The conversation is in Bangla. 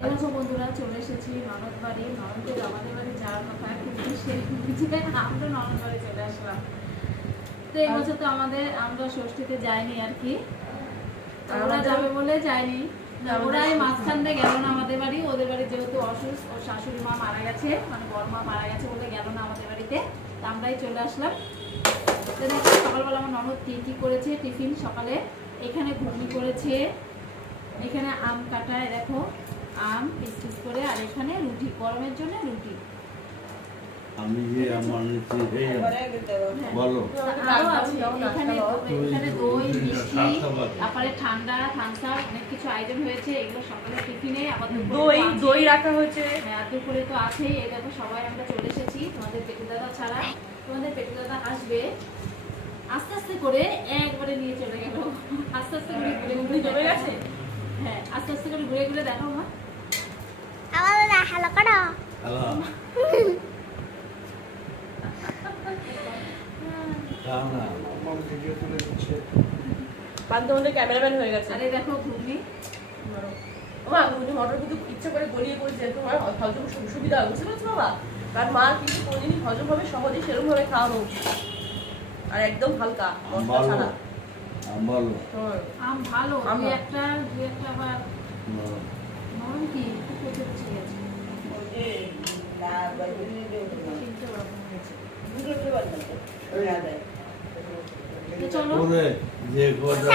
দেখো বন্ধুরা, চলে এসেছি ননদ বাড়ি। ননদের আমাদের বাড়ি যাওয়ার কথা, কিন্তু সে বুঝে আমরা ননদ বাড়ি চলে আসলাম। তো এই বছর তো আমরা ষষ্ঠীতে যাইনি আর কি, ওরা যাবে বলে যাইনি। ওরাই মাঝখান দিয়ে গেল না আমাদের বাড়ি। ওদের বাড়ি যেহেতু অসুস্থ, ওর শাশুড়ি মা মারা গেছে, মানে বড় মা মারা গেছে বলে গেল না আমাদের বাড়িতে। তো আমরাই চলে আসলাম। তো দেখো সকালবেলা আমার ননদ কি করেছে টিফিন সকালে। এখানে ঘুগনি করেছে, এখানে আম কাটায় দেখো, আম পিস পিস করে, আর এখানে রুটি, গরমের জন্য রুটি। আমি যে আমার নিচে বলো আরো আছে এখানে, এখানে দই মিষ্টি, তারপরে ঠান্ডা থামস আপ, অনেক কিছু আইটেম হয়েছে। এগুলো সকালে টিফিনে, আবার দই রাখা হয়েছে। হ্যাঁ, দুপুরে তো আছেই। এই দেখো সবাই আমরা চলে এসেছি, তোমাদের পেটু দাদা ছাড়া। তোমাদের পেটু দাদা আসবে আস্তে আস্তে করে, একবারে নিয়ে চলে গেল। আস্তে আস্তে করে ঘুরে ঘুরে চলে গেছে। হ্যাঁ, আস্তে আস্তে করে ঘুরে ঘুরে দেখো মা। হ্যালো না বান্ধবদের ক্যামেরাম্যান হয়ে গেছে। আরে দেখো ঘুগনি, মা ঘুগনি মটর কিন্তু ইচ্ছা করে গলিয়ে করেছে, তোমার হজম সুবিধা হবে, বুঝতে পারছো বাবা? কারণ মার কিন্তু কোনদিনই হজম হবে সহজেই সেরকম ভাবে খাওয়ানো উচিত, আর একদম হালকা মশলা ছাড়া। বলো আম ভালো, আম দুই একটা আবার নরম কি একটু পচে পচে গেছে। তিনটে ওরকম হয়েছে। তো চলো ওরে যে গোটা